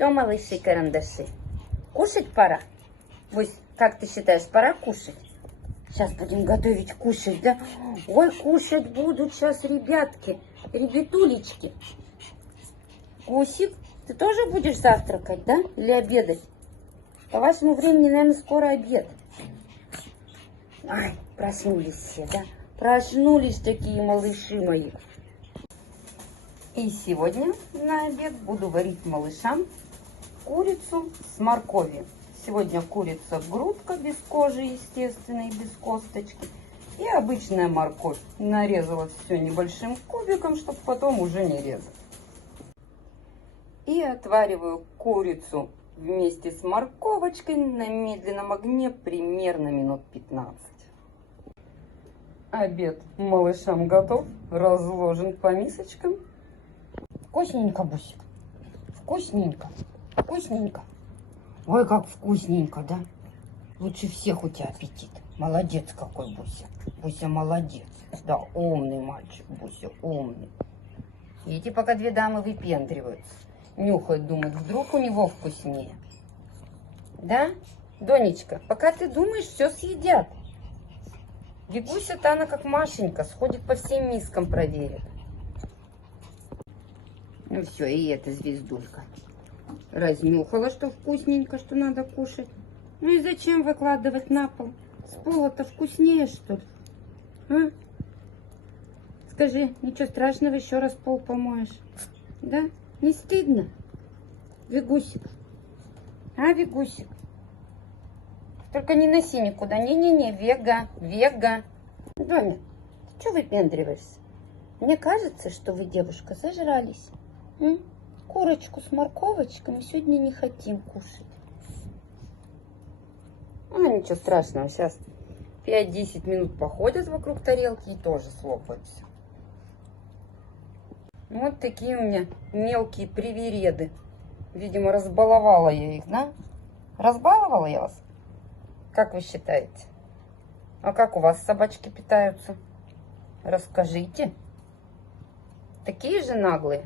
Что, малыши-карандаши, кушать пора? Бусь, как ты считаешь, пора кушать? Сейчас будем готовить кушать, да? Ой, кушать будут сейчас ребятки, ребятулечки. Гусик, ты тоже будешь завтракать, да? Или обедать? По вашему времени, наверное, скоро обед. Ай, проснулись все, да? Проснулись такие малыши мои. И сегодня на обед буду варить малышам курицу с морковью. Сегодня курица грудка без кожи, естественной, без косточки. И обычная морковь. Нарезала все небольшим кубиком, чтобы потом уже не резать. И отвариваю курицу вместе с морковочкой на медленном огне примерно минут 15. Обед малышам готов, разложен по мисочкам. Вкусненько, Бусик, вкусненько, вкусненько. Ой, как вкусненько, да? Лучше всех у тебя аппетит. Молодец какой, Буся. Буся молодец. Да, умный мальчик, Буся, умный. Видите, пока две дамы выпендриваются. Нюхают, думают, вдруг у него вкуснее. Да, Донечка, пока ты думаешь, все съедят. Вигуся-то она как Машенька, сходит по всем мискам, проверит. Ну все, и эта звездулька разнюхала, что вкусненько, что надо кушать. Ну и зачем выкладывать на пол? С пола-то вкуснее, что ли? А? Скажи, ничего страшного, еще раз пол помоешь. Да? Не стыдно? Вигусик. А, Вигусик? Только не носи никуда. Не-не-не, Вега, Вега. Доня, ты что выпендриваешься? Мне кажется, что вы, девушка, зажрались. Курочку с морковочками сегодня не хотим кушать. А, ничего страшного, сейчас 5-10 минут походят вокруг тарелки и тоже слопаются. Вот такие у меня мелкие привереды. Видимо, разбаловала я их, да? Разбаловала я вас? Как вы считаете? А как у вас собачки питаются? Расскажите. Такие же наглые?